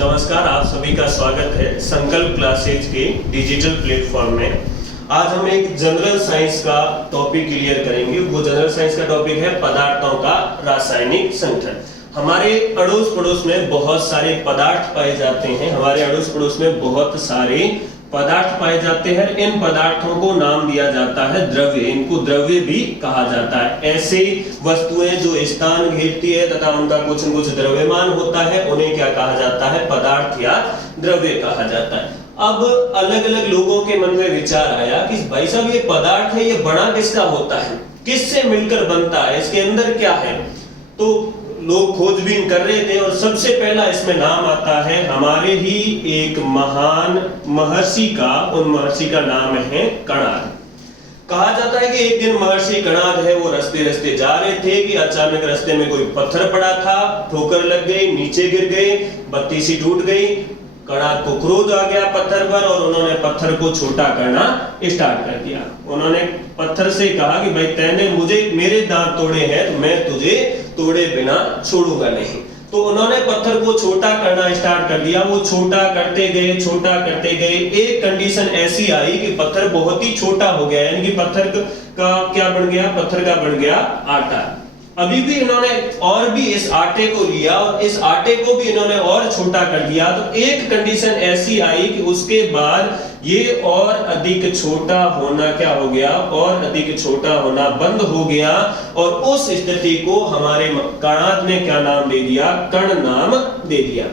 नमस्कार, आप सभी का स्वागत है संकल्प क्लासेज के डिजिटल प्लेटफॉर्म में। आज हम एक जनरल साइंस का टॉपिक क्लियर करेंगे। वो जनरल साइंस का टॉपिक है पदार्थों का रासायनिक संगठन। हमारे अड़ोस पड़ोस में बहुत सारे पदार्थ पाए जाते हैं। हमारे अड़ोस पड़ोस में बहुत सारे पदार्थ पाए जाते हैं। इन पदार्थों को नाम दिया जाता है द्रव्य। इनको द्रव्य भी कहा जाता है। ऐसे वस्तुएं जो स्थान घेरती है तथा उनका कुछ न कुछ द्रव्यमान होता है, उन्हें क्या कहा जाता है? पदार्थ या द्रव्य कहा जाता है। अब अलग अलग लोगों के मन में विचार आया कि भाई साहब, ये पदार्थ है, ये बना किसका होता है, किससे मिलकर बनता है, इसके अंदर क्या है? तो लोग खोजबीन कर रहे थे और सबसे पहला इसमें नाम आता है हमारे ही एक महान महर्षि का। उन महर्षि का नाम है कणाद। कहा जाता है कि एक दिन महर्षि कणाद है वो रास्ते रास्ते जा रहे थे कि अचानक रास्ते में कोई पत्थर पड़ा था, ठोकर लग गई, नीचे गिर गए, बत्ती सी टूट गई। कणाद को क्रोध आ गया पत्थर पर और उन्होंने पत्थर को छोटा करना स्टार्ट कर दिया। उन्होंने पत्थर से कहा कि भाई तैने मुझे मेरे दांत तोड़े हैं तो मैं तुझे तोड़े बिना छोड़ूंगा नहीं। तो उन्होंने पत्थर को छोटा करना स्टार्ट कर दिया। वो छोटा करते गए, छोटा करते गए। एक कंडीशन ऐसी आई कि पत्थर बहुत ही छोटा हो गया, यानी कि पत्थर का क्या बन गया? पत्थर का बन गया आटा। अभी भी इन्होंने और भी इस आटे को लिया और इस आटे को भी इन्होंने और छोटा कर दिया। तो एक कंडीशन ऐसी आई कि उसके बाद ये और अधिक छोटा होना क्या हो गया? और अधिक छोटा होना बंद हो गया। और उस स्थिति को हमारे कणाद ने क्या नाम दे दिया? कण नाम दे दिया।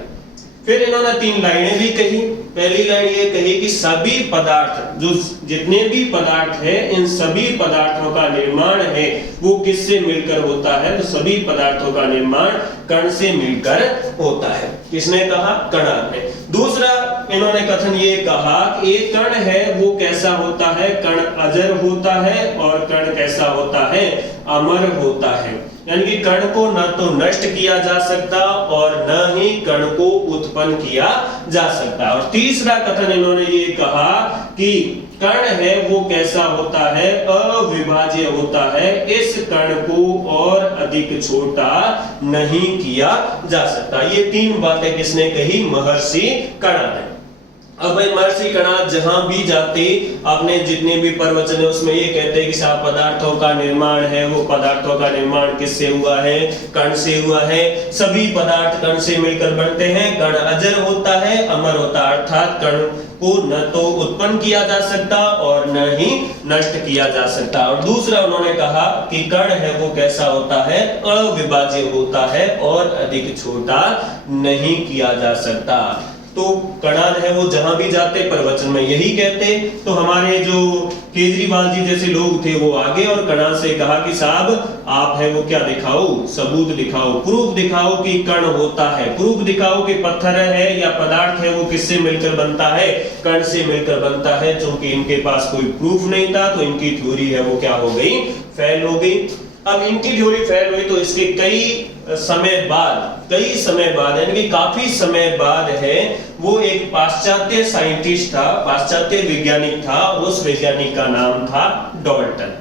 फिर इन्होंने 3 लाइनें भी कही। पहली लाइन ये कही कि सभी पदार्थ, जो जितने भी पदार्थ है, इन सभी पदार्थों का निर्माण है वो किससे मिलकर होता है? तो सभी पदार्थों का निर्माण कण से मिलकर होता है। किसने कहा? कणाद ने। दूसरा इन्होंने कथन ये कहा कि एक कण है वो कैसा होता है? कण अजर होता है और कण कैसा होता है? अमर होता है। यानी कि कण को न तो नष्ट किया जा सकता और न ही कण को उत्पन्न किया जा सकता। और तीसरा कथन इन्होंने ये कहा कि कण है वो कैसा होता है? अविभाज्य होता है। इस कण को और अधिक छोटा नहीं किया जा सकता। ये 3 बातें किसने कही? महर्षि कणाद ने। अब भाई महर्षि कणाद जहां भी जाते, आपने जितने भी प्रवचन है उसमें ये कहते हैं कि साहब पदार्थों का निर्माण है, वो पदार्थों का निर्माण किससे हुआ है? कण से हुआ है। सभी पदार्थ कण से मिलकर बनते हैं। कण अजर होता है, अमर होता है, अर्थात कण को न तो उत्पन्न किया जा सकता और न ही नष्ट किया जा सकता। और दूसरा उन्होंने कहा कि कण है वो कैसा होता है? अविभाज्य होता है और अधिक छोटा नहीं किया जा सकता। तो कणाद है वो जहां भी जाते प्रवचन में यही कहते। तो हमारे जो केजरीवाल जी जैसे लोग थे वो आगे और कणाद से कहा कि साहब आप है वो क्या दिखाओ? सबूत दिखाओ, प्रूफ दिखाओ कि कण होता है। प्रूफ दिखाओ कि पत्थर है या पदार्थ है वो किससे मिलकर बनता है? कण से मिलकर बनता है। क्योंकि इनके पास कोई प्रूफ नहीं था तो इनकी थ्योरी है वो क्या हो गई? फेल हो गई। अब इनकी थ्योरी फेल हुई तो इसके कई समय बाद यानी कि काफी समय बाद है वो एक पाश्चात्य साइंटिस्ट था, पाश्चात्य वैज्ञानिक था। उस वैज्ञानिक का नाम था डाल्टन।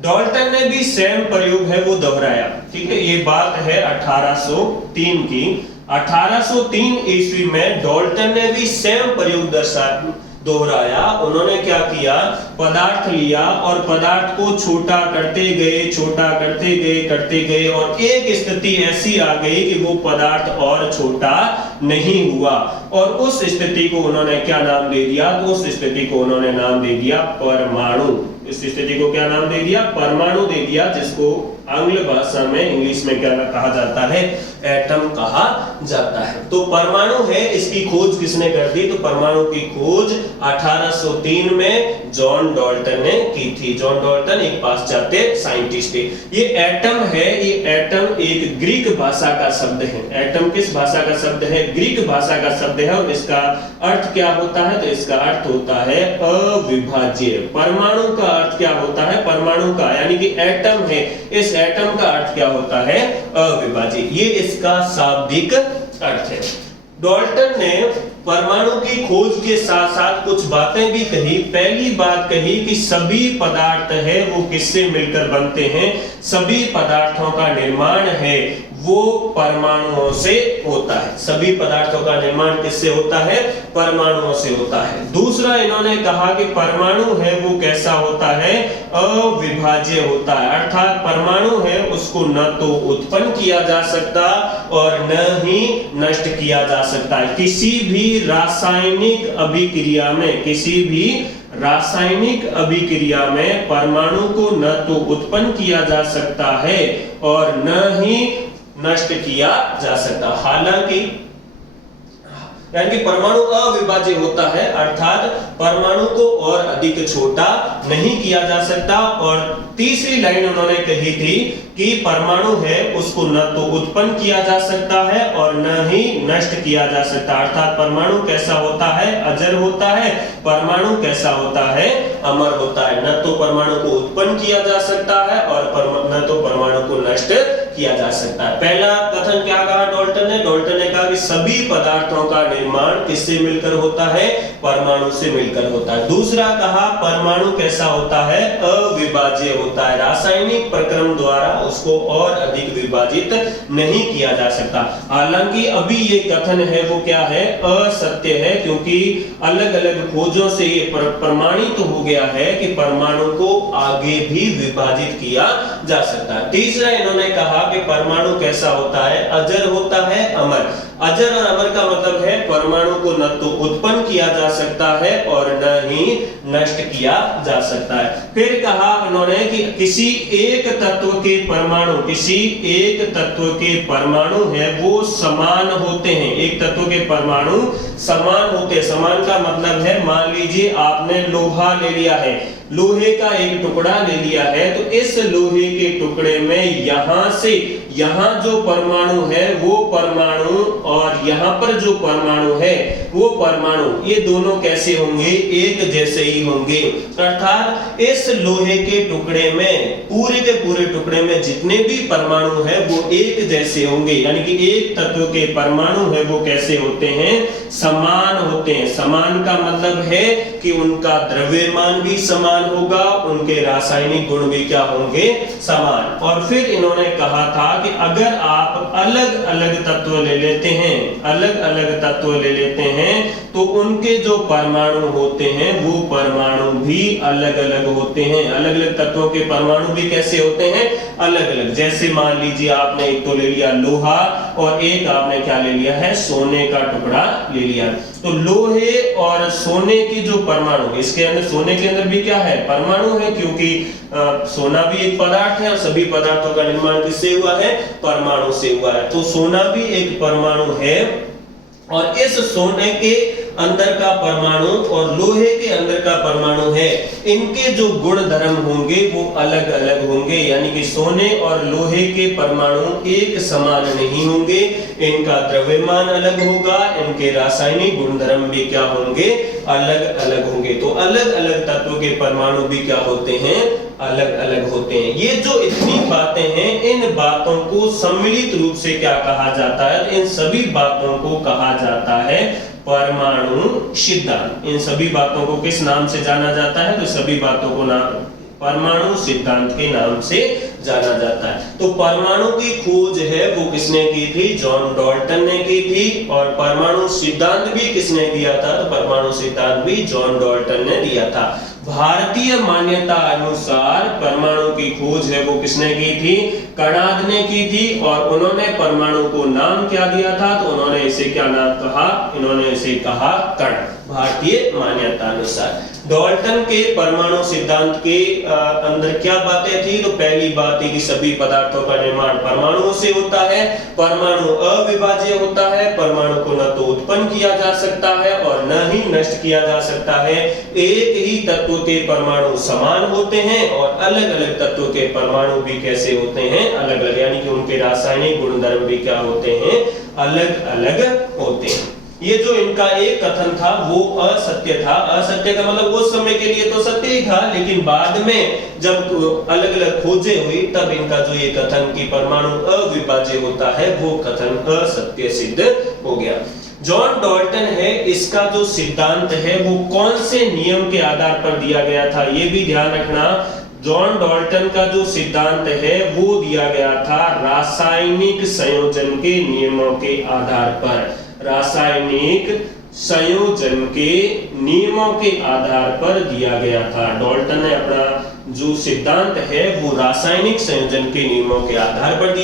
डाल्टन ने भी सेम प्रयोग है वो दोहराया। ठीक है, ये बात है 1803 की। 1803 ईस्वी में डाल्टन ने भी सेम प्रयोग दोहराया। उन्होंने क्या किया? पदार्थ लिया और पदार्थ को छोटा करते गए, छोटा करते गए और एक स्थिति ऐसी आ गई कि वो पदार्थ और छोटा नहीं हुआ। और उस स्थिति को उन्होंने क्या नाम दे दिया? तो उस स्थिति को उन्होंने नाम दे दिया परमाणु। इस स्थिति को क्या नाम दे दिया? परमाणु दे दिया, जिसको आंग्ल भाषा में, इंग्लिश में क्या कहा जाता है? एटम कहा जाता है। तो परमाणु है, इसकी खोज किसने कर दी? तो परमाणु की खोज 1803 में जॉन डाल्टन ने की थी। जॉन डाल्टन एक पाश्चात्य साइंटिस्ट थे। ये एटम है, ये एटम एक ग्रीक भाषा का शब्द है। एटम किस भाषा का शब्द है? ग्रीक भाषा का शब्द है। और इसका अर्थ क्या होता है? तो इसका अर्थ होता है अविभाज्य। परमाणु का अर्थ क्या होता है? परमाणु का यानी कि एटम है, इस एटम का अर्थ क्या होता है? अविभाज्य। ये इसका शाब्दिक अर्थ है। डाल्टन ने परमाणु की खोज के साथ साथ कुछ बातें भी कही। पहली बात कही कि सभी पदार्थ है वो किससे मिलकर बनते हैं? सभी पदार्थों का निर्माण है वो परमाणुओं से होता है। सभी पदार्थों का निर्माण किससे होता है? परमाणुओं से होता है। दूसरा इन्होंने कहा कि परमाणु है वो कैसा होता है? अविभाज्य होता है, अर्थात परमाणु है उसको न तो उत्पन्न किया जा सकता और न ही नष्ट किया जा सकता है। किसी भी रासायनिक अभिक्रिया में परमाणु को न तो उत्पन्न किया जा सकता है और न ही नष्ट किया जा सकता। हालांकि यानी कि परमाणु अविभाज्य होता है, अर्थात परमाणु को और अधिक छोटा नहीं किया जा सकता। और तीसरी लाइन उन्होंने कही थी कि परमाणु है उसको न तो उत्पन्न किया जा सकता है और न ही नष्ट किया जा सकता, अर्थात परमाणु कैसा होता है? अजर होता है। परमाणु कैसा होता है? अमर होता है। न तो परमाणु को उत्पन्न किया जा सकता है और न तो परमाणु को नष्ट किया जा सकता है। पहला कथन क्या कहा डॉल्टन ने? डॉल्टन ने कहा कि सभी पदार्थों का निर्माण किससे मिलकर होता है? परमाणु से मिलकर होता है। दूसरा कहा परमाणु कैसा होता है? अविभाज्य होता है, रासायनिक प्रक्रम द्वारा उसको और अधिक विभाजित नहीं किया जा सकता। हालांकि अभी ये कथन है वो क्या है? असत्य है, क्योंकि अलग अलग खोजों से ये प्रमाणित हो गया है कि परमाणु को आगे भी विभाजित किया जा सकता है। तीसरा इन्होंने कहा कि परमाणु कैसा होता है? अजर होता है, अमर। अजर और अमर का मतलब है परमाणु को न तो उत्पन्न किया जा सकता है और न ही नष्ट किया जा सकता है। फिर कहा उन्होंने कि किसी एक तत्व के परमाणु है वो समान होते हैं। एक तत्व के परमाणु समान होते हैं। समान का मतलब है, मान लीजिए आपने लोहा ले लिया है, लोहे का एक टुकड़ा ले लिया है, तो इस लोहे के टुकड़े में यहां से यहां जो परमाणु है वो परमाणु और यहां पर जो परमाणु है वो परमाणु, ये दोनों कैसे होंगे? एक जैसे ही होंगे। अर्थात इस लोहे के टुकड़े में, पूरे के पूरे टुकड़े में जितने भी परमाणु है वो एक जैसे होंगे। यानी कि एक तत्व के परमाणु है वो कैसे होते हैं? समान होते हैं। समान का मतलब है कि उनका द्रव्यमान भी समान होगा, उनके रासायनिक गुण भी क्या होंगे? समान। और फिर इन्होंने कहा था कि अगर आप अलग अलग तत्व ले लेते हैं तो उनके जो परमाणु होते हैं वो परमाणु भी अलग अलग होते हैं। अलग अलग तत्वों के परमाणु भी कैसे होते हैं? अलग अलग। जैसे मान लीजिए आपने एक तो ले लिया लोहा और एक आपने क्या ले लिया है? सोने का टुकड़ा ले लिया। तो लोहे और सोने की जो परमाणु, इसके अंदर सोने के अंदर भी क्या है? परमाणु है, क्योंकि सोना भी एक पदार्थ है और सभी पदार्थों का निर्माण किससे हुआ है? परमाणु से हुआ है। तो सोना भी एक परमाणु है और इस सोने के अंदर का परमाणु और लोहे के अंदर का परमाणु है, इनके जो गुण धर्म होंगे वो अलग अलग होंगे। यानी कि सोने और लोहे के परमाणु एक समान नहीं होंगे, इनका द्रव्यमान अलग होगा, इनके रासायनिक गुणधर्म भी क्या होंगे? अलग अलग होंगे। तो अलग अलग तत्वों के परमाणु भी क्या होते हैं? अलग अलग होते हैं। ये जो इतनी बातें हैं, इन बातों को सम्मिलित रूप से क्या कहा जाता है? इन सभी बातों को कहा जाता है परमाणु सिद्धांत। इन सभी बातों को किस नाम से जाना जाता है? तो सभी बातों को परमाणु सिद्धांत के नाम से जाना जाता है। तो परमाणु की खोज है वो किसने की थी? जॉन डाल्टन ने की थी। और परमाणु सिद्धांत भी किसने दिया था? तो परमाणु सिद्धांत भी जॉन डाल्टन ने दिया था। भारतीय मान्यता अनुसार परमाणु की खोज है वो किसने की थी? कणाद ने की थी। और उन्होंने परमाणु को नाम क्या दिया था? तो उन्होंने इसे क्या नाम कहा? इन्होंने इसे कहा कण। भारतीय मान्यता अनुसार डाल्टन के परमाणु सिद्धांत के अंदर क्या बातें थी? तो पहली बात है कि सभी पदार्थों का निर्माण परमाणुओं से होता है, परमाणु अविभाज्य होता है, परमाणु को न तो उत्पन्न किया जा सकता है और न ही नष्ट किया जा सकता है, एक ही तत्व के परमाणु समान होते हैं और अलग अलग तत्वों के परमाणु भी कैसे होते हैं? अलग अलग। यानी कि उनके रासायनिक गुणधर्म भी क्या होते हैं? अलग अलग होते हैं। ये जो इनका एक कथन था वो असत्य था। असत्य का मतलब उस समय के लिए तो सत्य ही था, लेकिन बाद में जब अलग अलग खोजें हुई तब इनका जो ये कथन कि परमाणु अविभाज्य होता है वो कथन असत्य सिद्ध हो गया। जॉन डाल्टन है, इसका जो सिद्धांत है वो कौन से नियम के आधार पर दिया गया था? ये भी ध्यान रखना। जॉन डाल्टन का जो सिद्धांत है वो दिया गया था रासायनिक संयोजन के नियमों के आधार पर। रासायनिक संयोजन के नियमों के आधार पर दिया गया था। डाल्टन ने अपना जो सिद्धांत है वो रासायनिक संयोजन के नियमों के आधार पर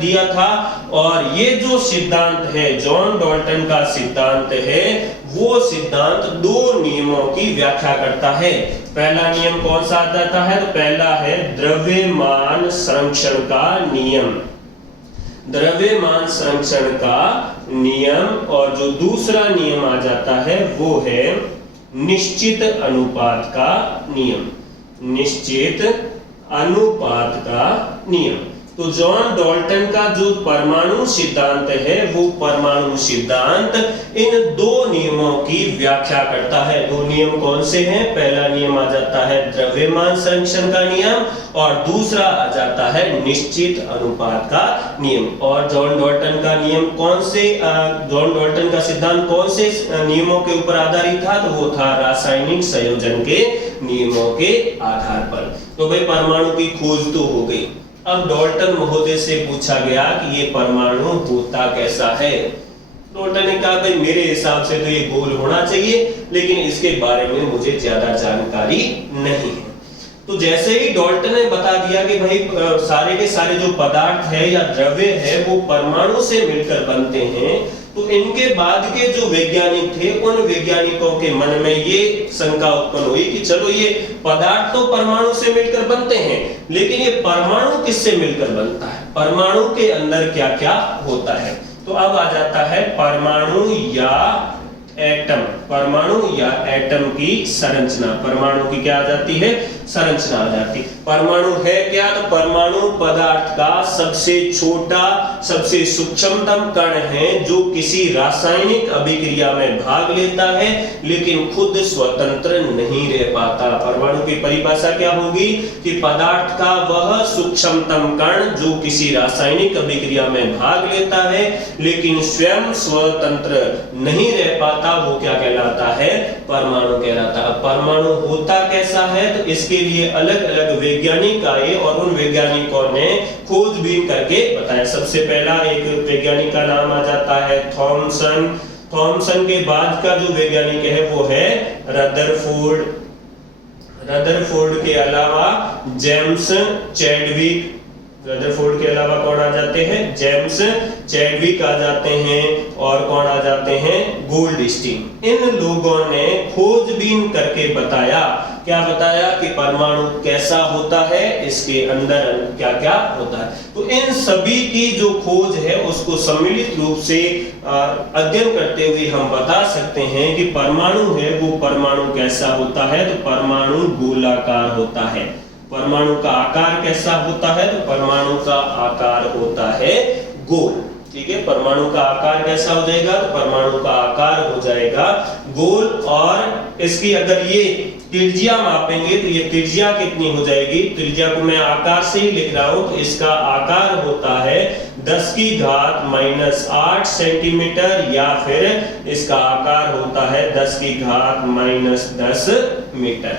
दिया था। और ये जो सिद्धांत है, जॉन डाल्टन का सिद्धांत है, वो सिद्धांत दो नियमों की व्याख्या करता है। पहला नियम कौन सा आ जाता है? तो पहला है द्रव्यमान संरक्षण का नियम, द्रव्यमान संरक्षण का नियम। और जो दूसरा नियम आ जाता है वो है निश्चित अनुपात का नियम, निश्चित अनुपात का नियम। तो जॉन डाल्टन का जो परमाणु सिद्धांत है वो परमाणु सिद्धांत इन दो नियमों की व्याख्या करता है। दो नियम कौन से हैं? पहला नियम आ जाता है द्रव्यमान संरक्षण का नियम और दूसरा आ जाता है निश्चित अनुपात का नियम। और जॉन डाल्टन का नियम कौन से, जॉन डाल्टन का सिद्धांत कौन से नियमों के ऊपर आधारित था? तो वो था रासायनिक संयोजन के नियमों के आधार पर। तो भाई परमाणु की खोज तो हो गई। अब डाल्टन महोदय से पूछा गया कि ये परमाणु होता कैसा है। डाल्टन ने कहा भाई मेरे हिसाब से तो ये गोल होना चाहिए, लेकिन इसके बारे में मुझे ज्यादा जानकारी नहीं है। तो जैसे ही डाल्टन ने बता दिया कि भाई सारे के सारे जो पदार्थ है या द्रव्य है वो परमाणु से मिलकर बनते हैं, तो इनके बाद के जो वैज्ञानिक थे उन वैज्ञानिकों के मन में ये शंका उत्पन्न हुई कि चलो ये पदार्थ तो परमाणु से मिलकर बनते हैं, लेकिन ये परमाणु किससे मिलकर बनता है? परमाणु के अंदर क्या क्या होता है? तो अब आ जाता है परमाणु या एटम, परमाणु या एटम की संरचना। परमाणु की क्या आ जाती है? संरचना आ जाती। परमाणु है क्या? तो परमाणु पदार्थ का सबसे छोटा, सबसे सूक्ष्मतम कण है जो किसी रासायनिक अभिक्रिया में भाग लेता है लेकिन खुद स्वतंत्र नहीं रह पाता। परमाणु की परिभाषा क्या होगी कि पदार्थ का वह सूक्ष्मतम कण जो किसी रासायनिक अभिक्रिया में भाग लेता है लेकिन स्वयं स्वतंत्र नहीं रह पाता, वो क्या कहलाता है? परमाणु कहलाता है। परमाणु होता कैसा है? तो इसके लिए अलग अलग वैज्ञानिक आए और उन वैज्ञानिकों ने खोजबीन करके बताया। सबसे पहला एक वैज्ञानिक का नाम आ जाता है थॉमसन। थॉमसन के बाद का जो वैज्ञानिक है वो है रदरफोर्ड। रदरफोर्ड के अलावा जेम्स चैडविक। रदरफोर्ड के अलावा कौन आ जाते हैं? जेम्स चैडविक आ जाते हैं और कौन आ जाते हैं? गोल्डस्टीन। इन लोगों ने खोजबीन करके बताया, क्या बताया कि परमाणु कैसा होता है, इसके अंदर क्या क्या होता है। तो इन सभी की जो खोज है उसको सम्मिलित रूप से अध्ययन करते हुए हम बता सकते हैं कि परमाणु है वो परमाणु कैसा होता है? तो परमाणु गोलाकार होता है। परमाणु का आकार कैसा होता है? तो परमाणु का आकार होता है गोल। ठीक है, परमाणु का आकार कैसा हो जाएगा? तो परमाणु का आकार हो जाएगा गोल। और इसकी अगर ये त्रिज्या मापेंगे तो ये त्रिज्या कितनी हो जाएगी? त्रिज्या को मैं आकार से ही लिख रहा हूं, तो इसका आकार होता है 10 की घात -8 सेंटीमीटर या फिर इसका आकार होता है 10 की घात -10 मीटर।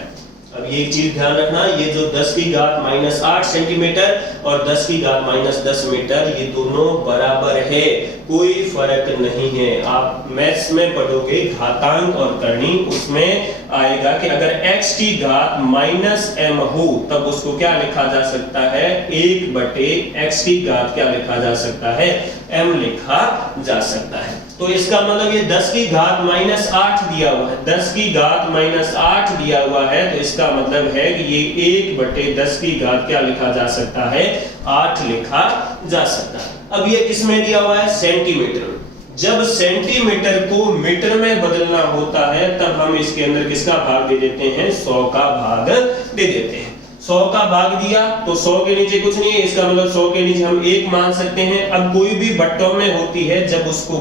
अब ये चीज ध्यान रखना, ये जो 10 की घात -8 सेंटीमीटर और 10 की घात -10 मीटर ये दोनों बराबर है, कोई फर्क नहीं है। आप मैथ्स में पढ़ोगे घातांक और करनी, उसमें आएगा कि अगर x की घात -m हो तब उसको क्या लिखा जा सकता है? 1/x की घात क्या लिखा जा सकता है? m लिखा जा सकता है। तो इसका मतलब ये 10 की घात -8 दिया हुआ है, 10 की घात -8 दिया हुआ है, तो इसका मतलब है कि ये 1/10 की घात क्या लिखा जा सकता है? 8 लिखा जा सकता है। अब ये किसमें दिया हुआ है? सेंटीमीटर। जब सेंटीमीटर को मीटर में बदलना होता है तब हम इसके अंदर किसका भाग दे देते हैं? 100 का भाग दे देते हैं। 100 का भाग दिया तो 100 के नीचे कुछ नहीं है, इसका मतलब 100 के नीचे हम 1 मान सकते हैं। अब कोई भी बट्टों में होती है, जब उसको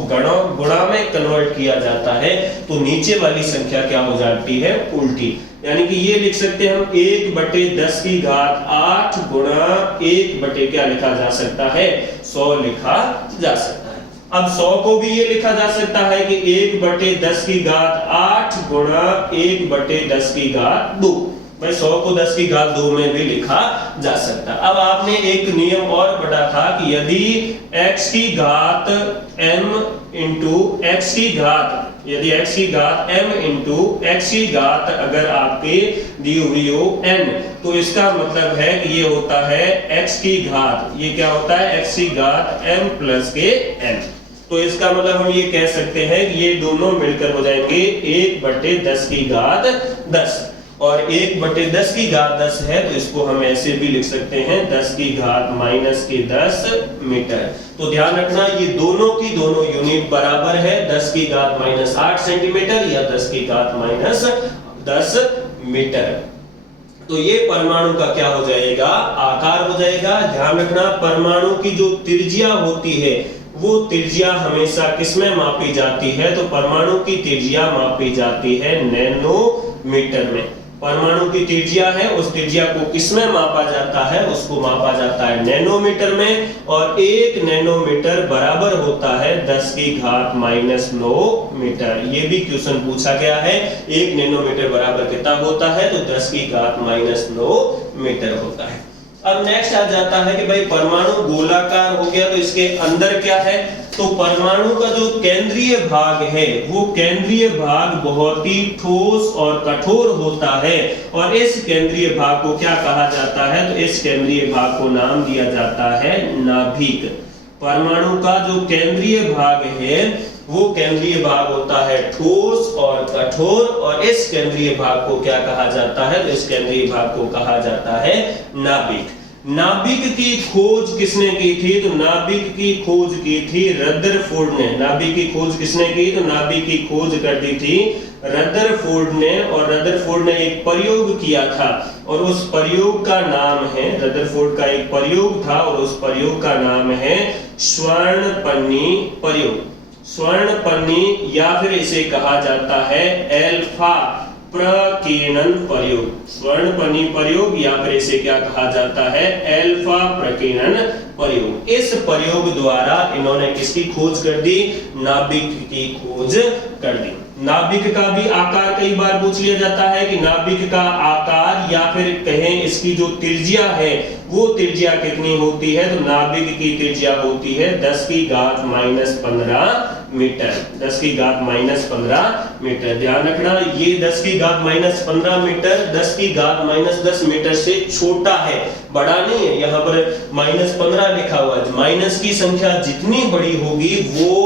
गुणा में कन्वर्ट किया जाता है तो नीचे वाली संख्या क्या हो जाती है? उल्टी। यानी कि ये लिख सकते हैं हम 1/10 की घात 8 गुणा 1 क्या लिखा जा सकता है? 100 लिखा जा सकता है। अब 100 को भी ये लिखा जा सकता है कि 1/10 की घात 8 गुणा 1/10 की घात 2। भाई 100 को 10 की घात 2 में भी लिखा जा सकता है। अब आपने एक नियम और पढ़ा था कि यदि x की घात m इंटू x की घात यदि x की घात m इंटू x की घात अगर आपके दी हुई हो n, तो इसका मतलब है कि ये होता है x की घात, ये क्या होता है x की घात m प्लस के n। तो इसका मतलब हम ये कह सकते हैं कि ये दोनों मिलकर हो जाएंगे 1/10 की घात 10, और 1/10 की घात 10 है तो इसको हम ऐसे भी लिख सकते हैं 10 की घात माइनस के 10 मीटर। तो ध्यान रखना ये दोनों की दोनों यूनिट बराबर है, 10 की घात माइनस 8 सेंटीमीटर या 10 की घात माइनस 10 मीटर। तो ये परमाणु का क्या हो जाएगा, आकार हो जाएगा। ध्यान रखना परमाणु की जो त्रिज्या होती है वो त्रिज्या हमेशा किसमें मापी जाती है, तो परमाणु की त्रिज्या मापी जाती है नैनोमीटर में। परमाणु की त्रिज्या है उस त्रिज्या को किसमें मापा जाता है, उसको मापा जाता है नैनोमीटर में, और 1 नैनोमीटर बराबर होता है 10 की घात माइनस 9 मीटर। ये भी क्वेश्चन पूछा गया है, 1 नैनोमीटर बराबर कितना होता है, तो 10 की घात माइनस 9 मीटर होता है। अब नेक्स्ट आ जाता है कि भाई परमाणु गोलाकार हो गया तो इसके अंदर क्या है, तो परमाणु का जो केंद्रीय भाग है वो केंद्रीय भाग बहुत ही ठोस और कठोर होता है, और इस केंद्रीय भाग को क्या कहा जाता है, तो इस केंद्रीय भाग को नाम दिया जाता है नाभिक। परमाणु का जो केंद्रीय भाग है वो केंद्रीय भाग होता है ठोस और कठोर, और इस केंद्रीय भाग को क्या कहा जाता है, तो इस केंद्रीय भाग को कहा जाता है नाभिक। नाभिक की खोज किसने की थी, तो नाभिक की खोज की थी रदरफोर्ड ने। नाभिक की खोज किसने की, तो नाभिक की खोज कर दी थी रदरफोर्ड ने, और रदरफोर्ड ने एक प्रयोग किया था और उस प्रयोग का नाम है, रदरफोर्ड का एक प्रयोग था और उस प्रयोग का नाम है स्वर्णपन्नी प्रयोग। स्वर्णपन्नी या फिर इसे कहा जाता है अल्फा प्रकीर्णन प्रयोग। स्वर्णपन्नी प्रयोग या फिर इसे क्या कहा जाता है, अल्फा प्रकीर्णन प्रयोग। इस प्रयोग द्वारा इन्होंने किसकी खोज कर दी, नाभिक की खोज कर दी। नाभिक का भी आकार कई बार पूछ लिया जाता है कि नाभिक का आकार या फिर कहें इसकी जो त्रिज्या है वो त्रिज्या कितनी होती है, तो नाभिक की त्रिज्या होती है 10 की घात माइनस 15 मीटर। 10 की घात माइनस 15 मीटर। ध्यान रखना ये 10 की घात माइनस 15 मीटर 10 की घात माइनस 10 मीटर से छोटा है, बड़ा नहीं है। यहाँ पर माइनस 15 लिखा हुआ है। माइनस की संख्या जितनी बड़ी होगी वो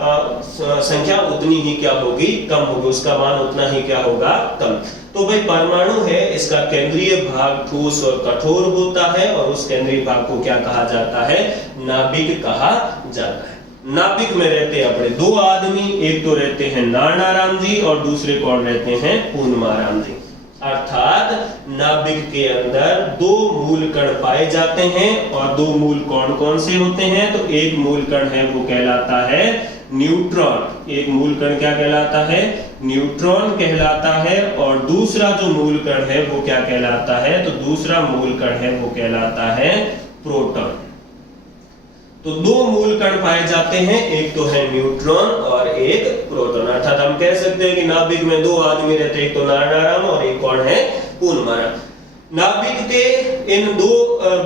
संख्या उतनी ही क्या होगी, कम होगी, उसका मान उतना ही क्या होगा, कम। तो भाई परमाणु है इसका केंद्रीय भाग ठोस और कठोर होता है और उस केंद्रीय भाग को क्या कहा जाता है, नाभिक कहा जाता है। नाभिक में रहते हैं अपने दो आदमी, एक तो रहते हैं नानाराम जी और दूसरे कौन रहते हैं, पूर्णमाराम जी। अर्थात नाभिक के अंदर दो मूल कण पाए जाते हैं और दो मूल कौन कौन से होते हैं, तो एक मूल कण है वो कहलाता है न्यूट्रॉन। एक मूल कण क्या कहलाता है, न्यूट्रॉन कहलाता है, और दूसरा जो मूल कण है वो क्या कहलाता है, तो दूसरा मूल कण है वो कहलाता है प्रोटॉन। तो दो मूल कण पाए जाते हैं, एक तो है न्यूट्रॉन और एक प्रोटॉन। अर्थात हम कह सकते हैं कि नाभिक में दो आदमी रहते हैं, एक तो नानाराम और एक कौन है, पूर्णमाराम। नाभिक के इन दो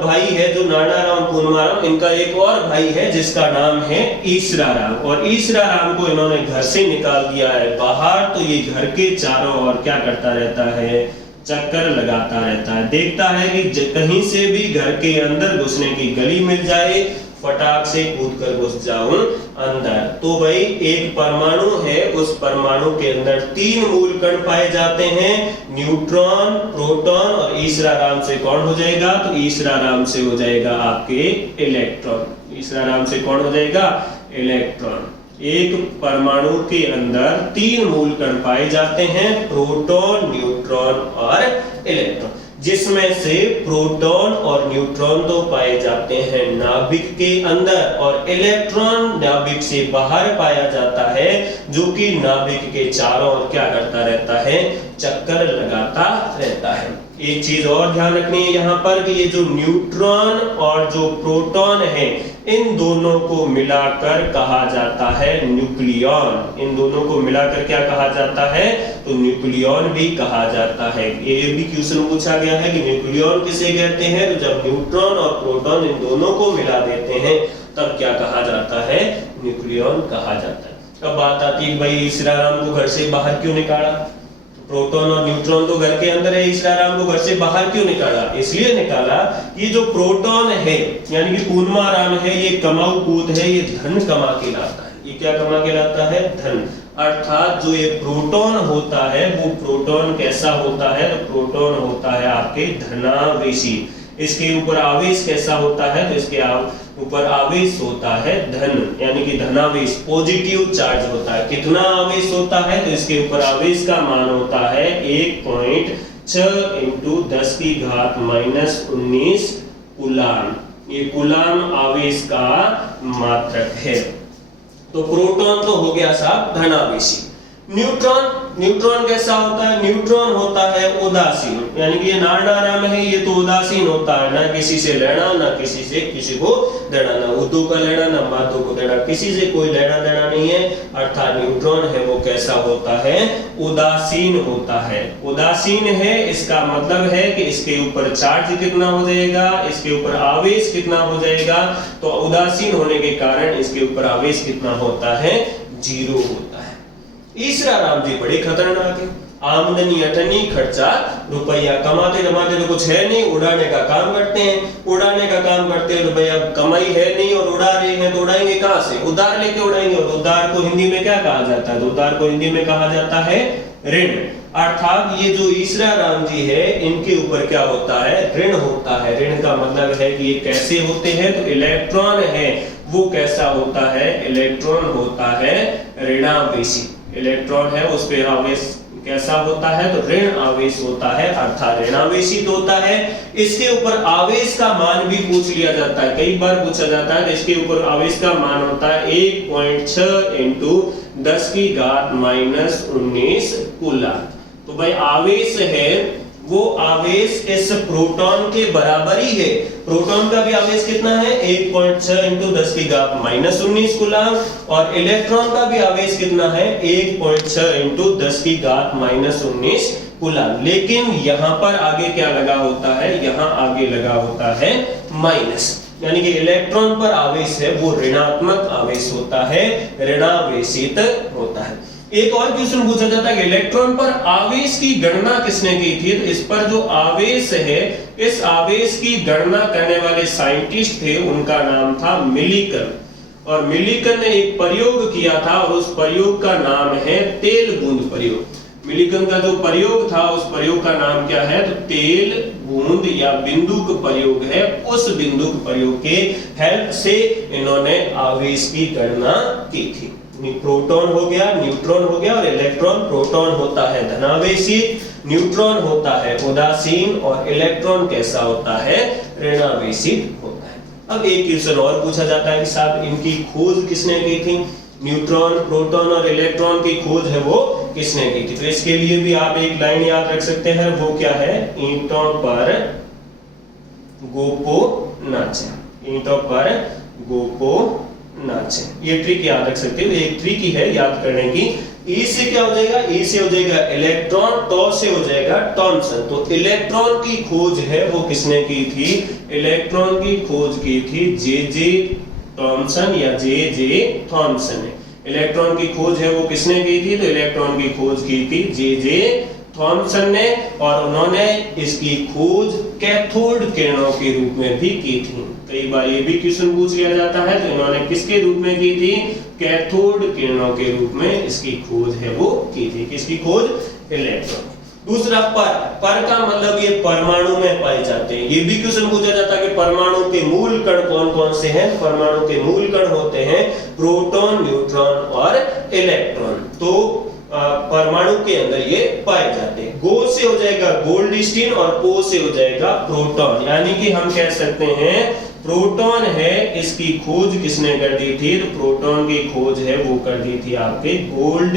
भाई है जो नानाराम पूर्णमाराम, इनका एक और भाई है जिसका नाम है ईसराराम, और ईसराराम को इन्होंने घर से निकाल दिया है बाहर। तो ये घर के चारों ओर क्या करता रहता है, चक्कर लगाता रहता है, देखता है कि कहीं से भी घर के अंदर घुसने की गली मिल जाए, फटाक से कूदकर घुस जाऊं अंदर। तो भाई एक परमाणु है, उस परमाणु के अंदर तीन मूल कण पाए जाते हैं, न्यूट्रॉन, प्रोटॉन और ईसराराम से कौन हो जाएगा, तो ईसराराम से हो जाएगा आपके इलेक्ट्रॉन। ईसराराम से कौन हो जाएगा, इलेक्ट्रॉन। एक परमाणु के अंदर तीन मूल कण पाए जाते हैं, प्रोटॉन, न्यूट्रॉन और इलेक्ट्रॉन, जिसमें से प्रोटॉन और न्यूट्रॉन तो पाए जाते हैं नाभिक के अंदर और इलेक्ट्रॉन नाभिक से बाहर पाया जाता है, जो कि नाभिक के चारों ओर क्या करता रहता है, चक्कर लगाता रहता है। एक चीज और ध्यान रखनी है यहाँ पर कि ये जो न्यूट्रॉन और जो प्रोटॉन है इन दोनों को मिलाकर कहा जाता है न्यूक्लियॉन। इन दोनों को मिलाकर क्या कहा जाता है? तो न्यूक्लियॉन भी कहा जाता है। ये भी क्वेश्चन पूछा गया है कि न्यूक्लियॉन किसे कहते हैं? तो जब न्यूट्रॉन और प्रोटॉन इन दोनों को मिला देते हैं तब क्या कहा जाता है? न्यूक्लियॉन कहा जाता है। अब बात आती है भाई ईश्वराराम को घर से बाहर क्यों निकाला? प्रोटॉन और न्यूट्रॉन तो घर के अंदर है, ईश्वराराम को घर से बाहर क्यों निकाला? इसलिए निकाला कि जो प्रोटॉन है यानी कि पूर्णमाराम है, ये कमाऊ पूत है, ये धन कमा के लाता है। ये क्या कमा के लाता है? धन। अर्थात जो ये प्रोटॉन होता है वो प्रोटॉन कैसा होता है? तो प्रोटॉन होता है आपके धनावेशी। इसके ऊपर आवेश कैसा होता है? तो इसके ऊपर आवेश होता है धन, यानी कि धनावेश, पॉजिटिव चार्ज होता है। कितना आवेश होता है? तो इसके ऊपर आवेश का मान होता है 1.6 × 10⁻⁻19 कूलाम। ये कूलाम आवेश का मात्रक है। तो प्रोटॉन तो हो गया साहब धनावेशी। न्यूट्रॉन कैसा होता है? न्यूट्रॉन होता है उदासीन, यानी कि ये नाराम है, ये तो उदासीन होता है, ना किसी से लेना ना किसी को देना, ना उर्दू का लेना ना मातों को देना, किसी से कोई लेना देना नहीं है। अर्थात न्यूट्रॉन है वो कैसा होता है? उदासीन होता है। उदासीन है इसका मतलब है कि इसके ऊपर चार्ज कितना हो जाएगा, इसके ऊपर आवेश कितना हो जाएगा। तो उदासीन होने के कारण इसके ऊपर आवेश कितना होता है? 0 होता है। ईश्वराराम जी बड़े खतरनाक है। आमदनी अठनी, खर्चा रुपया, कमाते जमाते तो कुछ है नहीं, उड़ाने का काम करते हैं। उड़ाने का काम करते हैं तो भैया कमाई है नहीं और उड़ा रहे हैं, तो उड़ाएंगे कहां से? उधार लेके उड़ाएंगे। और उधार को हिंदी में क्या कहा जाता है? तो उधार को हिंदी में कहा जाता है ऋण। अर्थात ये जो ईश्वराराम जी है इनके ऊपर क्या होता है? ऋण होता है। ऋण का मतलब है कि ये कैसे होते हैं? तो इलेक्ट्रॉन है वो कैसा होता है? इलेक्ट्रॉन होता है ऋणावेशी। इलेक्ट्रॉन है उस पे आवेश कैसा होता है? तो ऋण आवेश होता है, अर्थात ऋणावेशित होता है। इसके ऊपर आवेश का मान भी पूछ लिया जाता है, कई बार पूछा जाता है। तो इसके ऊपर आवेश का मान होता है 1.6 × 10⁻⁻19 कूलाम। तो भाई आवेश है वो आवेश इस प्रोटॉन के बराबर ही है। प्रोटॉन का भी आवेश कितना है? 1.6 × 10⁻⁻19 कूलाम। और इलेक्ट्रॉन का भी आवेश कितना है? 1.6 × 10⁻⁻19 कूलाम। लेकिन यहाँ पर आगे क्या लगा होता है? यहाँ आगे लगा होता है माइनस, यानी कि इलेक्ट्रॉन पर आवेश है वो ऋणात्मक आवेश होता है, ऋणावेशित होता है। एक और क्वेश्चन पूछा जाता है कि इलेक्ट्रॉन पर आवेश की गणना किसने की थी? तो इस पर जो आवेश है, इस आवेश की गणना करने वाले साइंटिस्ट थे, उनका नाम था मिलिकन। और मिलिकन ने एक प्रयोग किया था और उस प्रयोग का नाम है तेल बूंद प्रयोग। मिलिकन का जो प्रयोग था उस प्रयोग का नाम क्या है? तो तेल बूंद या बिंदुक प्रयोग है। उस बिंदुक प्रयोग के हेल्प से इन्होंने आवेश की गणना की थी। प्रोटॉन हो गया, न्यूट्रॉन हो गया और इलेक्ट्रॉन। प्रोटॉन होता है धनावेशी, न्यूट्रॉन होता है उदासीन और इलेक्ट्रॉन कैसा होता है? ऋणावेशित होता है। अब एक क्वेश्चन और पूछा जाता है कि साहब इनकी खोज किसने की थी? न्यूट्रॉन, प्रोटॉन और इलेक्ट्रॉन की खोज है वो किसने की थी? तो इसके लिए भी आप एक लाइन याद रख सकते हैं, वो क्या है? ईंटों पर गोपो नाचे। ईंटों पर गोपो नाचे, ये ट्रिक याद रख सकते हो। एक ट्रिक ही है याद करने की। ई से क्या हो जाएगा? ई से हो जाएगा इलेक्ट्रॉन, टॉ से हो जाएगा थॉमसन। तो इलेक्ट्रॉन की खोज है वो किसने की थी? इलेक्ट्रॉन की खोज की थी जे थॉमसन या जे थॉमसन ने। इलेक्ट्रॉन की खोज है वो किसने की थी? तो इलेक्ट्रॉन की खोज की थी जे थॉमसन ने। और उन्होंने इसकी खोज कैथोड किरणों के रूप में भी की थी। कई बार ये भी क्वेश्चन पूछ लिया जाता है। तो इन्होंने किसके रूप में की थी? कैथोड किरणों के रूप में इसकी खोज है वो की थी। किसकी खोज? इलेक्ट्रॉन। दूसरा पर का मतलब ये परमाणु में पाए जाते हैं। ये भी क्वेश्चन पूछा जाता है कि परमाणु के मूल कण कौन कौन से हैं? परमाणु के मूल कण होते हैं प्रोटॉन, न्यूट्रॉन और इलेक्ट्रॉन। तो परमाणु के अंदर ये पाए जाते हैं। गो से हो जाएगा गोल्डस्टीन और पो से हो जाएगा प्रोटॉन। यानी कि हम कह सकते हैं प्रोटॉन है, इसकी खोज किसने कर दी थी? तो प्रोटॉन की खोज है वो कर दी थी आपके गोल्ड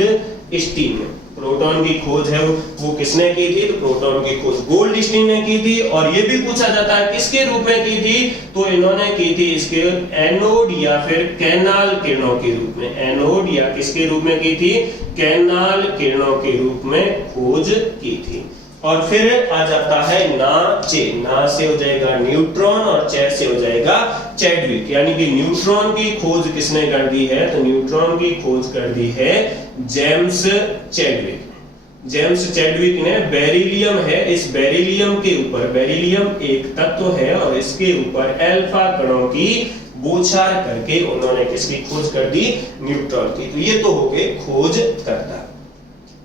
स्टीन ने। प्रोटॉन की खोज है वो किसने की थी? तो प्रोटॉन की खोज गोल्डस्टीन ने की थी। और ये भी पूछा जाता है किसके रूप में की थी? तो इन्होंने की थी इसके एनोड या फिर कैनाल किरणों के रूप में। एनोड या किसके रूप में की थी? कैनाल किरणों के रूप में खोज की थी। और फिर आ जाता है ना से हो जाएगा न्यूट्रॉन और चे से हो जाएगा चैडविक। यानी कि न्यूट्रॉन की खोज किसने कर दी है? तो न्यूट्रॉन की खोज कर दी है जेम्स चैडविक। जेम्स चैडविक ने बेरिलियम है, इस बेरिलियम के ऊपर, बेरिलियम एक तत्व है और इसके ऊपर अल्फा कणों की बौछार करके उन्होंने किसकी खोज कर दी? न्यूट्रॉन की। तो ये तो हो गए खोज करता।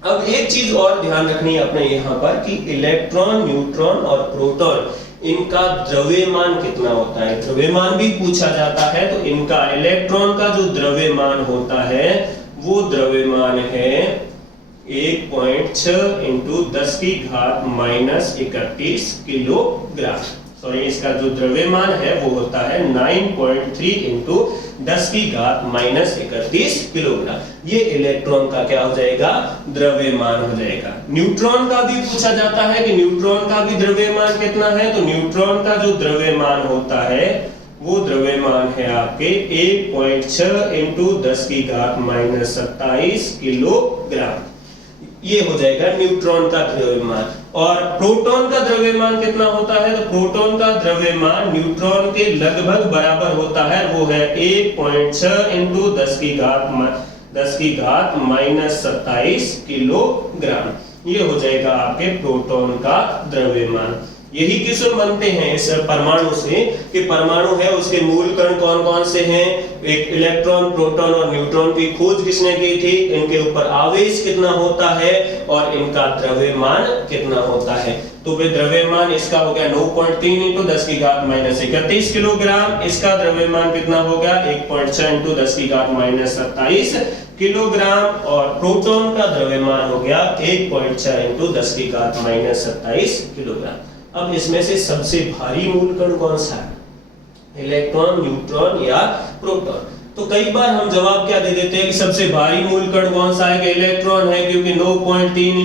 अब एक चीज और ध्यान रखनी है अपने यहाँ पर कि इलेक्ट्रॉन, न्यूट्रॉन और प्रोटॉन इनका द्रव्यमान कितना होता है? द्रव्यमान भी पूछा जाता है। तो इनका इलेक्ट्रॉन का जो द्रव्यमान होता है वो द्रव्यमान है 1.6 × 10⁻³ किलोग्राम। सॉरी, इसका जो द्रव्यमान है वो होता है 9.3 × 10⁻³ किलोग्राम। ये इलेक्ट्रॉन का क्या हो जाएगा? द्रव्यमान हो जाएगा। न्यूट्रॉन का भी पूछा जाता है कि न्यूट्रॉन का भी द्रव्यमान कितना है? तो न्यूट्रॉन का जो द्रव्यमान होता है वो द्रव्यमान है आपके 1.6 × 10⁻27 किलोग्राम। ये हो जाएगा न्यूट्रॉन का द्रव्यमान। और प्रोटॉन का द्रव्यमान कितना होता है? तो प्रोटॉन का द्रव्यमान न्यूट्रॉन के लगभग बराबर होता है, वो है 1.6 × 10⁻27 किलोग्राम। ये हो जाएगा आपके प्रोटॉन का द्रव्यमान। यही क्वेश्चन बनते हैं इस परमाणु से कि परमाणु है उसके मूल कण कौन कौन से हैं, एक इलेक्ट्रॉन, प्रोटॉन और न्यूट्रॉन की खोज किसने की थी, इनके ऊपर आवेश कितना होता है और इनका द्रव्यमान कितना होता है। तो वे द्रव्यमान इसका हो गया 9.3 × 10⁻31 किलोग्राम। इसका द्रव्यमान कितना हो गया 1.6 × 10⁻27 किलोग्राम। और प्रोटॉन का द्रव्यमान हो गया 1.6 × 10⁻27 किलोग्राम। अब इसमें से सबसे भारी मूल कण कौन सा है? इलेक्ट्रॉन, न्यूट्रॉन या प्रोटॉन? तो कई बार हम जवाब क्या दे देते हैं कि सबसे भारी मूल कण कौन सा है? कि इलेक्ट्रॉन है, क्योंकि 9.3 ×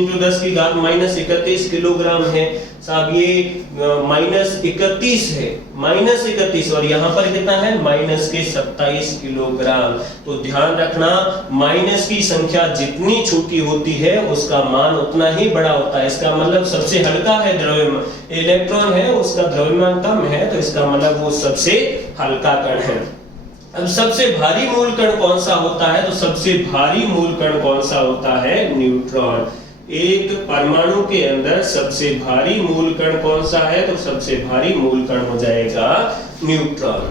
10⁻31 किलोग्राम है। साहब ये -31 है, -31, और यहाँ पर कितना है -27 किलोग्राम। तो ध्यान रखना, माइनस की संख्या जितनी छोटी होती है उसका मान उतना ही बड़ा होता है। इसका मतलब सबसे हल्का है द्रव्यमान, इलेक्ट्रॉन है उसका द्रव्यमान कम है, तो इसका मतलब वो सबसे हल्का कण है। अब सबसे भारी मूल कण कौन सा होता है? तो सबसे भारी मूल कण कौन सा होता है? न्यूट्रॉन। एक परमाणु के अंदर सबसे भारी मूल कण कौन सा है? तो सबसे भारी मूल कण हो जाएगा न्यूट्रॉन।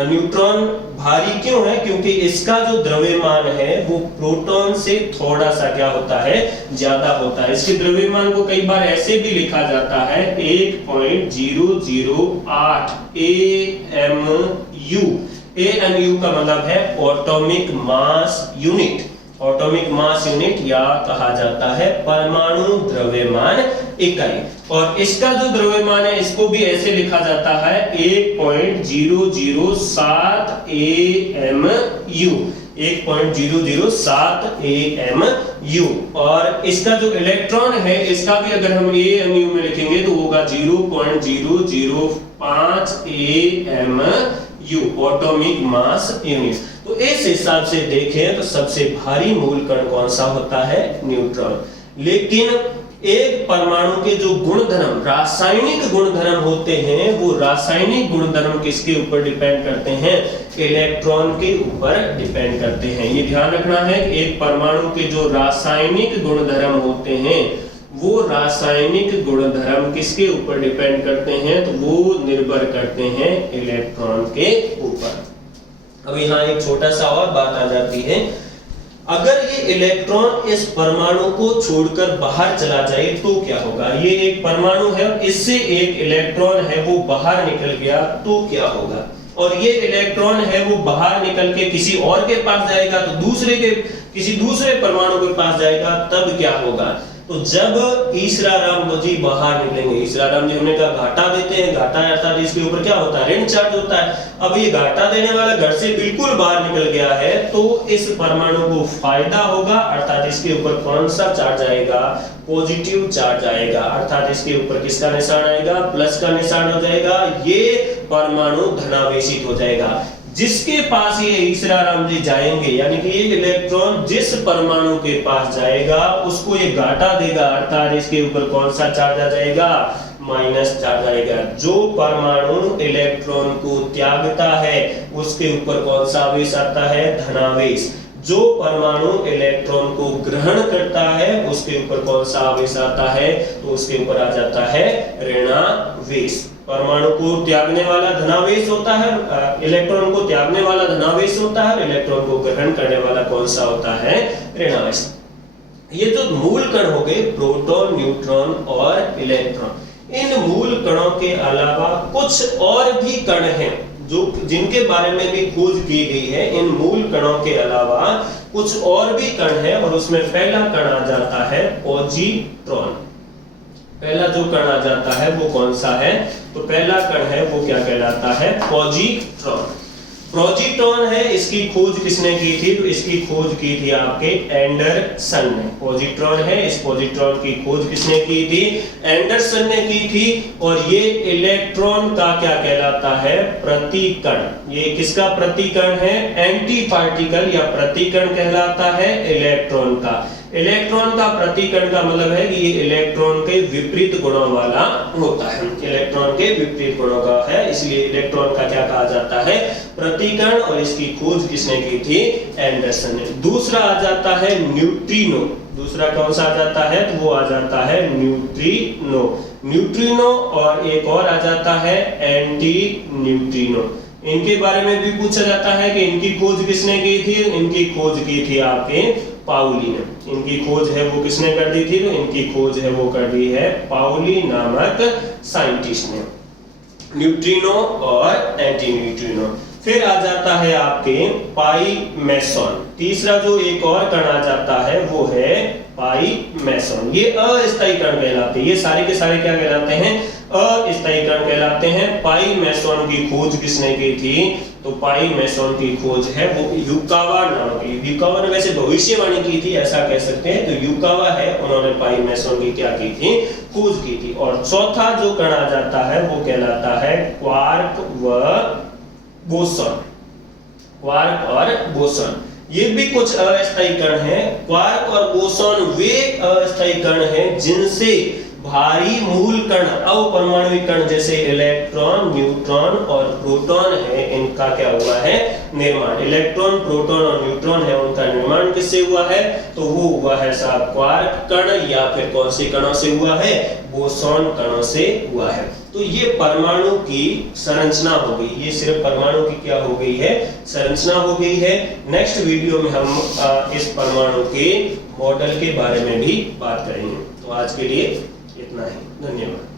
न्यूट्रॉन भारी क्यों है? क्योंकि इसका जो द्रव्यमान है वो प्रोटॉन से थोड़ा सा क्या होता है? ज्यादा होता है। इसके द्रव्यमान को कई बार ऐसे भी लिखा जाता है 1.008 AMU। AMU का मतलब है atomic mass unit. Atomic mass unit या कहा जाता है परमाणु द्रव्यमान इकाई। और इसका जो द्रव्यमान है इसको भी ऐसे लिखा जाता है 1.007 AMU। 1.007 AMU। और इसका जो इलेक्ट्रॉन है इसका भी अगर हम AMU में लिखेंगे तो होगा 0.005 AMU, एटॉमिक मास यूनिट। तो इस हिसाब से देखें तो सबसे भारी मूल कण कौन सा होता है? न्यूट्रॉन। लेकिन एक परमाणु के जो गुणधर्म, रासायनिक गुणधर्म होते हैं, वो रासायनिक गुणधर्म किसके ऊपर डिपेंड करते हैं? इलेक्ट्रॉन के ऊपर डिपेंड करते हैं। ये ध्यान रखना है कि एक परमाणु के जो रासायनिक गुणधर्म होते हैं वो रासायनिक गुणधर्म किसके ऊपर डिपेंड करते हैं? तो वो निर्भर करते हैं इलेक्ट्रॉन के ऊपर। अब यहाँ एक छोटा सा और बात आ जाती है, अगर ये इलेक्ट्रॉन इस परमाणु को छोड़कर बाहर चला जाए तो क्या होगा? ये एक परमाणु है, इससे एक इलेक्ट्रॉन है वो बाहर निकल गया तो क्या होगा? और ये इलेक्ट्रॉन है वो बाहर निकल के किसी और के पास जाएगा तो किसी दूसरे परमाणु के पास जाएगा, तब क्या होगा? तो जब ईसरा राम जी बाहर निकलेंगे, ईसरा राम जी हमने कहा घाटा देते हैं, घाटा अर्थात इसके ऊपर क्या होता है, ऋण चार्ज होता है। अब ये घाटा देने वाला घर से बिल्कुल बाहर निकल गया है तो इस परमाणु को फायदा होगा, अर्थात इसके ऊपर कौन सा चार्ज आएगा, पॉजिटिव चार्ज आएगा, अर्थात इसके ऊपर किसका निशान आएगा, प्लस का निशान हो जाएगा, ये परमाणु धनावेशित हो जाएगा। जिसके पास ये ईसरा राम जी जाएंगे, यानी कि ये इलेक्ट्रॉन जिस परमाणु के पास जाएगा उसको ये घाटा देगा, अर्थात इसके ऊपर कौन सा चार्ज आ जाएगा, माइनस चार्ज आएगा। जो परमाणु इलेक्ट्रॉन को त्यागता है उसके ऊपर कौन सा आवेश आता है, धनावेश। जो परमाणु इलेक्ट्रॉन को ग्रहण करता है उसके ऊपर कौन सा आवेश आता है, तो उसके ऊपर आ जाता है ऋणावेश। परमाणु को त्यागने वाला धनावेश होता है, इलेक्ट्रॉन को त्यागने वाला धनावेश होता है, इलेक्ट्रॉन को ग्रहण करने वाला कौन सा होता है, ऋणावेश। ये जो मूल कण हो गए, प्रोटॉन, न्यूट्रॉन और इलेक्ट्रॉन। इन मूल कणों के अलावा कुछ और भी कण हैं जो जिनके बारे में भी खोज की गई है। इन मूल कणों के अलावा कुछ और भी कण है और उसमें पहला कण आ जाता है पॉजिट्रॉन। पहला जो कण आ जाता है वो कौन सा है, तो पहला कण है वो क्या कहलाता है, पॉजिट्रॉन। पॉजिट्रॉन है, इसकी खोज किसने की थी, तो इसकी खोज की थी आपके एंडरसन ने। पॉजिट्रॉन है, इस पॉजिट्रॉन की खोज किसने की थी, एंडरसन ने की थी। और ये इलेक्ट्रॉन का क्या कहलाता है, प्रतिकण। ये किसका प्रतिकण है, एंटी पार्टिकल या प्रतिकण कहलाता है इलेक्ट्रॉन का। इलेक्ट्रॉन का प्रतिकण का मतलब है कि ये इलेक्ट्रॉन के विपरीत गुणों वाला होता है, इलेक्ट्रॉन के विपरीत गुणों का है, इसलिए इलेक्ट्रॉन का क्या कहा जाता है, प्रतिकण। और इसकी खोज किसने की थी, एंडरसन ने। दूसरा आ जाता है न्यूट्रिनो। दूसरा कौन सा आ जाता है, तो वो आ जाता है न्यूट्रिनो। न्यूट्रिनो और एक और आ जाता है एंटी न्यूट्रिनो। इनके बारे में भी पूछा जाता है कि इनकी खोज किसने की थी, इनकी खोज की थी आपके पाउली ने। इनकी खोज है वो किसने कर दी थी, तो इनकी खोज है वो कर दी है पाउली नामक साइंटिस्ट ने। न्यूट्रिनो और एंटी न्यूट्रिनो। फिर आ जाता है आपके पाई मेसॉन। तीसरा जो एक और कण आ जाता है वो है पाई मेसॉन। ये अस्थायी कण कहलाते हैं, ये सारे के सारे क्या कहलाते हैं, अस्थायी कण कहलाते हैं। पाई मेसॉन की खोज किसने की थी, तो पाई मेसॉन की खोज है वो युकावा नामक। युकावा ने वैसे भविष्यवाणी की थी ऐसा कह सकते हैं, तो युकावा है, उन्होंने पाई मेसॉन की क्या की थी, खोज की थी। और चौथा जो कण आ जाता है वो कहलाता है क्वार्क व बोसॉन। क्वार्क और बोसॉन ये भी कुछ अस्थायी कण हैं। क्वार्क और बोसॉन वे अस्थायी कण हैं जिनसे भारी मूल कण, अपरमाणविक कण जैसे इलेक्ट्रॉन, न्यूट्रॉन और प्रोटॉन है, इनका क्या हुआ है, निर्माण। इलेक्ट्रॉन, प्रोटॉन और न्यूट्रॉन है, उनका निर्माण किससे हुआ है, तो वो हुआ है साहब क्वार्क कण, या फिर कौन से कणों से हुआ है, बोसॉन कणों से हुआ है। तो ये परमाणु की संरचना हो गई, ये सिर्फ परमाणु की क्या हो गई है, संरचना हो गई है। नेक्स्ट वीडियो में हम इस परमाणु के मॉडल के बारे में भी बात करेंगे। तो आज के लिए इतना ही, धन्यवाद।